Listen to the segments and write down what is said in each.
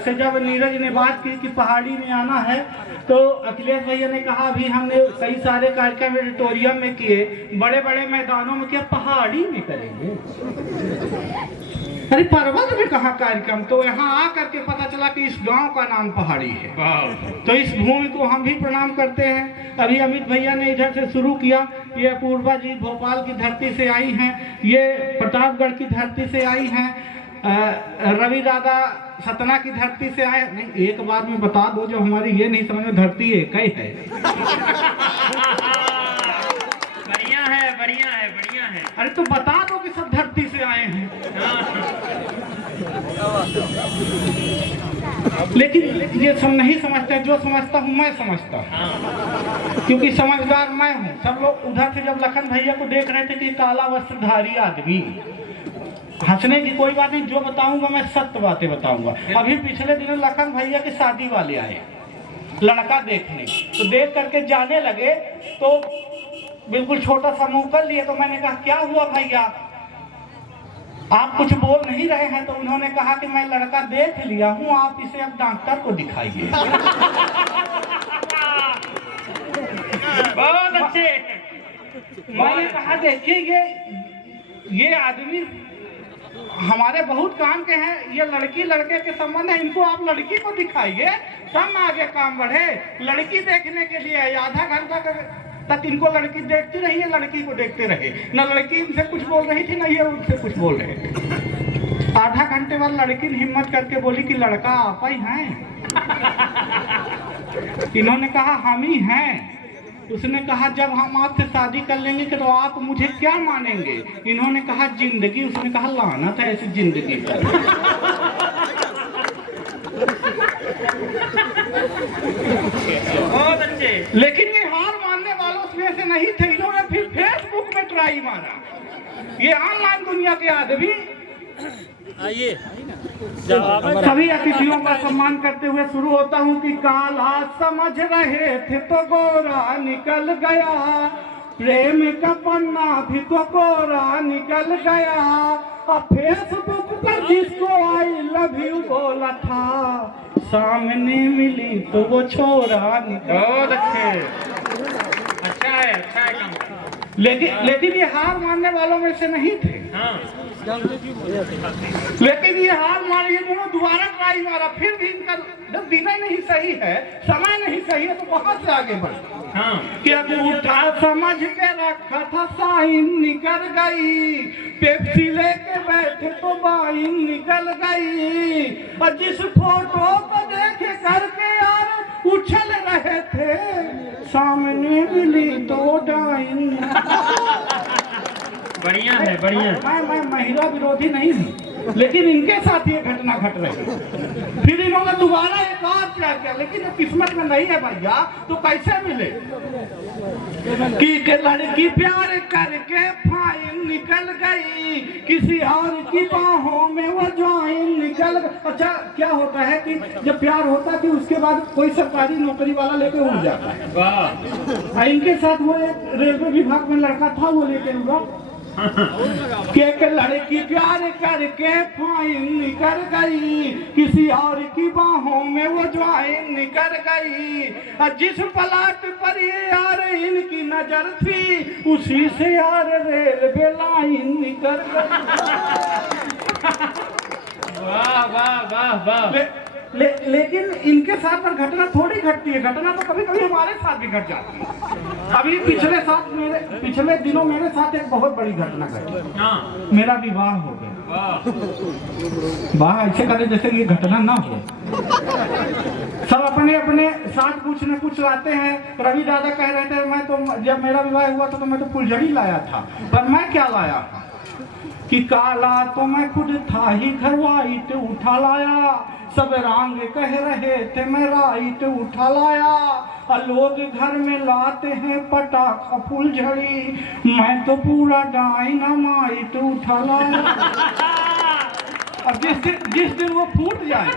से जब नीरज ने बात की कि पहाड़ी में आना है, तो अखिलेश भैया ने कहा अभी हमने कई सारे कार्यक्रम ऑडिटोरियम में किए, बड़े बड़े मैदानों में किया, पहाड़ी में करेंगे? अरे पर्वत में कहा कार्यक्रम? तो यहाँ आकर के पता चला कि इस गांव का नाम पहाड़ी है। तो इस भूमि को हम भी प्रणाम करते हैं। अभी अमित भैया ने इधर से शुरू किया, ये अपूर्वा जी भोपाल की धरती से आई हैं, ये प्रतापगढ़ की धरती से आई हैं, रवि दादा सतना की धरती से आए। नहीं, एक बात में बता दो, जो हमारी ये नहीं समझ में, धरती एक ही है। बढ़िया है, बढ़िया है, बढ़िया है। अरे तो बता दो कि सब धरती से आए हैं। लेकिन ये सब नहीं समझते, जो समझता हूँ मैं समझता हूँ, क्योंकि समझदार मैं हूँ। सब लोग उधर से जब लखन भैया को देख रहे थे कि काला वस्त्रधारी आदमी, हंसने की कोई बात नहीं, जो बताऊंगा मैं सत्य बातें बताऊंगा। अभी पिछले दिनों लखन भैया की शादी वाले आए लड़का देखने, तो देख करके जाने लगे, तो बिल्कुल छोटा सा मुंह कर लिए। तो मैंने कहा क्या हुआ भैया, आप कुछ बोल नहीं रहे हैं? तो उन्होंने कहा कि मैं लड़का देख लिया हूँ, आप इसे अब डॉक्टर को दिखाइए। बहुत अच्छे। मैंने कहा देखिए ये आदमी हमारे बहुत काम के हैं, ये लड़की लड़के के संबंध है, इनको आप लड़की को दिखाइए तब आगे काम बढ़े। लड़की देखने के लिए आधा घंटा तक इनको लड़की देखती रही है, लड़की को देखते रहे। न लड़की इनसे कुछ बोल रही थी, न ये उनसे कुछ बोल रहे थे। आधा घंटे बाद लड़की ने हिम्मत करके बोली कि लड़का आप ही हैं? इन्होंने कहा हम ही हैं। उसने कहा जब हम आपसे शादी कर लेंगे तो आप मुझे क्या मानेंगे? इन्होंने कहा जिंदगी। उसने कहा लानत है ऐसी जिंदगी पर। बहुत अच्छे। लेकिन ये हार मानने वालों में से नहीं थे। इन्होंने फिर फेसबुक में ट्राई मारा। ये ऑनलाइन दुनिया के आदमी। आइए, सभी अतिथियों का सम्मान करते हुए शुरू होता हूँ कि काला समझ रहे थे तो गोरा निकल गया, प्रेम का पन्ना भी तो कोरा निकल गया। अब फेसबुक पर जिसको आई लव यू बोला था, सामने मिली तो वो छोरा निकल। बहुत अच्छे, अच्छा है, अच्छा है काम। लेकिन ये हार मानने वालों में से नहीं थे। हाँ। लेकिन ये हार मान, ये दोनों दोबारा ट्राई मारा, फिर भी इनका जब दिन नहीं सही है, समय नहीं सही है, तो बहुत से आगे बढ़े। हाँ। कि अब उठा समझ के रखा था साइन निकल गई, पेप्सी लेके बैठे तो वाइन निकल गई। और जिस फोटो को देखे करके यार उछल रहे थे, सामने मिली तो डाइन। बढ़िया है, बढ़िया। मैं महिला विरोधी नहीं हूँ, लेकिन इनके साथ ये घटना घट रही। फिर इन्होंने दोबारा एक और प्यार किया, लेकिन जब किस्मत में नहीं है भैया तो कैसे मिले? कि लड़की प्यार करके फाइन निकल गई, किसी और की बाहों में वो ज्वाइन निकल गई। अच्छा क्या होता है कि जब प्यार होता है कि उसके बाद कोई सरकारी नौकरी वाला लेके उड़ जाता है। वाह। इनके साथ वो एक रेलवे विभाग में लड़का था, वो लेके उड़ा के लड़की प्यार करके फाइन निकल गई, किसी और की बाहों में वो ज्वाइन निकल गई। और जिस पलाट पर ये यार इनकी नजर थी, उसी से यार रेलवे लाइन निकल गई। वाह वाह वाह वाह। लेकिन इनके साथ पर घटना थोड़ी घटती है, घटना तो कभी कभी हमारे साथ भी घट जाती है। अभी पिछले दिनों मेरे साथ एक बहुत बड़ी घटना घटी। हाँ। मेरा विवाह हो गया। वाह, ऐसे करे जैसे ये घटना ना हो। सब अपने अपने साथ कुछ न कुछ लाते हैं। रवि दादा कह रहे थे मैं तो जब मेरा विवाह हुआ था तो मैं तो फुलझड़ी लाया था, पर मैं क्या लाया कि काला तो मैं खुद था ही, घर वाइट उठा लाया। सब रंग कह रहे थे मैं राइट उठा लाया। और लोग घर में लाते हैं पटाखा फुलझड़ी, मैं तो पूरा डायनामाइट उठा लाया। अब जिस दिन वो फूट जाए।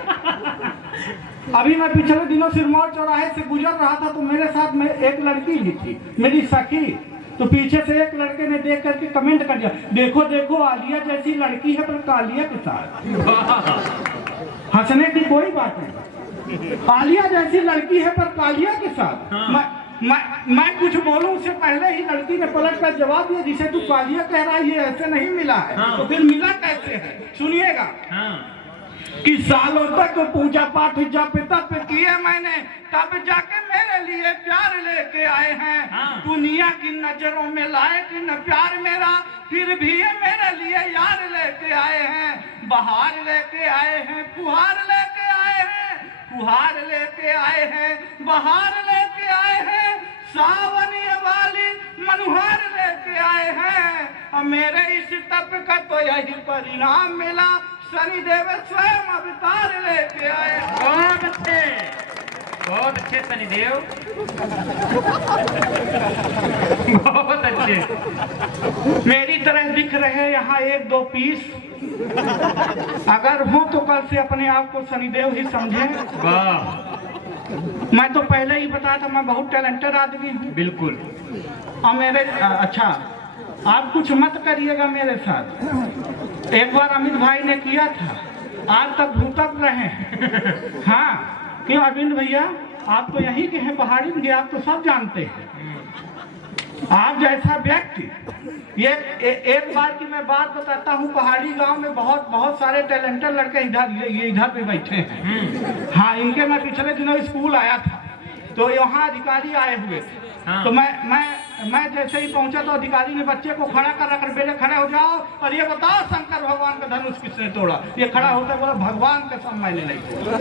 अभी मैं पिछले दिनों सिरमौर चौराहे से गुजर रहा था, तो मेरे साथ में एक लड़की भी थी, मेरी सखी। तो पीछे से एक लड़के ने देख करके कमेंट कर दिया, देखो देखो आलिया जैसी लड़की है पर कालिया के साथ। हंसने की कोई बात नहीं। कालिया जैसी लड़की है पर कालिया के साथ हाँ। मैं कुछ बोलूं उससे पहले ही लड़की ने पलट कर जवाब दिया, जिसे तू कालिया कह रहा है ये ऐसे नहीं मिला है। हाँ। तो फिर मिला कैसे है? सुनिएगा हाँ। कि सालों तक पूजा पाठ जप तप किए मैंने, तब जाके मेरे लिए प्यार लेके आए हैं। हाँ। दुनिया की नजरों में लायक न प्यार मेरा, फिर भी ये मेरे लिए यार लेके आए हैं। बहार लेके आए हैं, फुहार लेके आए हैं, फुहार लेके आए हैं, बहार लेके आए हैं, सावनी वाली मनुहार लेके आए हैं। और मेरे इस तप का तो यही परिणाम मिला, शनिदेव स्वयं अवतार लेके आए। बहुत अच्छे शनिदेव, बहुत अच्छे। मेरी तरह दिख रहे यहाँ एक दो पीस, अगर हो तो कल से अपने आप को शनिदेव ही समझे। वाह, मैं तो पहले ही बताया था मैं बहुत टैलेंटेड आदमी हूँ। बिल्कुल। और मेरे अच्छा, आप कुछ मत करिएगा मेरे साथ। एक बार अमित भाई ने किया था, आज तक भूतक रहे हैं। हाँ, क्यों अरविंद भैया, आप तो यहीं के हैं, पहाड़ी के, आप तो सब जानते हैं। आप जैसा व्यक्ति, ये एक बार की मैं बात बताता हूँ। पहाड़ी गांव में बहुत बहुत सारे टैलेंटेड लड़के ये इधर पे बैठे हैं। हाँ, इनके मैं पिछले दिनों स्कूल आया था, तो यहाँ अधिकारी आए हुए थे। हाँ। तो मैं जैसे ही पहुंचा तो अधिकारी ने बच्चे को खड़ा कर रखा, बेटे खड़े हो जाओ और ये बताओ शंकर भगवान का धनुष किसने तोड़ा। ये खड़ा होता बोला, भगवान कसम मैंने नहीं तोड़ा।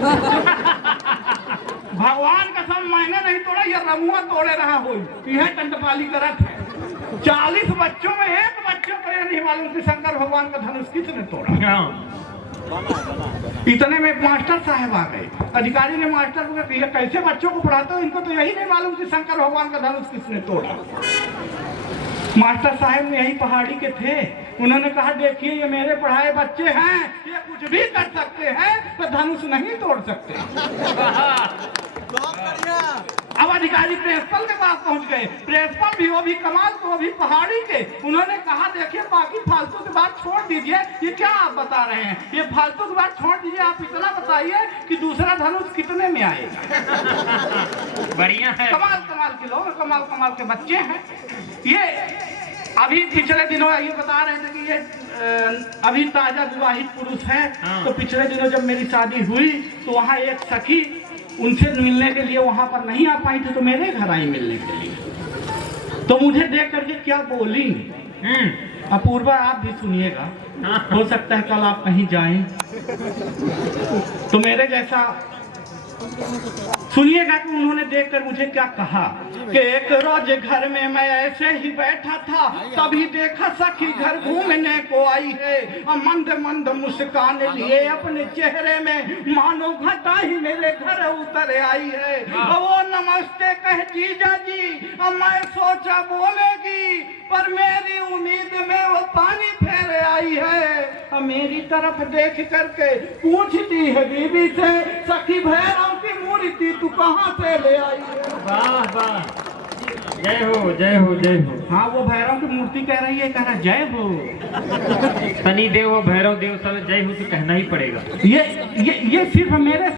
भगवान कसम मैंने नहीं तोड़ा, ये रमुआ तोड़े रहा हो। यह कंटपाली करत है। 40 बच्चों में एक बच्चे को यह नहीं मालूम कि शंकर भगवान का धनुष किसने तोड़ा। हाँ। इतने में मास्टर साहब आ गए। अधिकारी ने मास्टर को कहा, कैसे बच्चों को पढ़ाते हो, इनको तो यही नहीं मालूम कि शंकर भगवान का धनुष किसने तोड़ा। मास्टर साहब ने यही पहाड़ी के थे, उन्होंने कहा देखिए ये मेरे पढ़ाए बच्चे हैं, ये कुछ भी कर सकते हैं तो धनुष नहीं तोड़ सकते। अब अधिकारी प्रिंसिपल के पास पहुंच गए। प्रिंसिपल भी, वो भी कमाल, तो वो भी पहाड़ी के। उन्होंने कहा देखिए बाकी फालतू की बात छोड़ दीजिए, ये क्या आप बता रहे हैं, ये फालतू की बात छोड़ दीजिए, आप इतना बताइए कि दूसरा धनुष कितने में आएगा। बढ़िया है। कमाल कमाल के लोग, कमाल कमाल के बच्चे हैं। ये अभी पिछले दिनों ये बता रहे थे कि ये अभी ताजा विवाहित पुरुष है। हाँ। तो पिछले दिनों जब मेरी शादी हुई तो वहाँ एक सखी उनसे मिलने के लिए वहां पर नहीं आ पाई थी, तो मेरे घर आई मिलने के लिए। तो मुझे देख करके क्या बोली, अपूर्वा आप भी सुनिएगा, हो सकता है कल आप कहीं जाएं तो मेरे जैसा सुनिएगा कि उन्होंने देखकर मुझे क्या कहा कि एक रोज घर में मैं ऐसे ही बैठा था, तभी देखा सखी घर घूमने को आई है। मंद मंद मुस्कान लिए अपने चेहरे में, मानो घटा ही मेरे घर उतर आई है। वो नमस्ते कह जीजा जी, मैं सोचा बोलेगी, पर मेरी उम्मीद में वो पानी फेर आई है। मेरी तरफ देख करके पूछती है बीबी से, सखी भैरव की मूर्ति तू कहाँ से ले आई है। वाह वाह, जय हो जय हो जय हो। हाँ, वो भैरव की मूर्ति कह रही है, कह रहा जय हो। शनि देव और भैरव देव सब जय हो तो कहना ही पड़ेगा। ये सिर्फ मेरे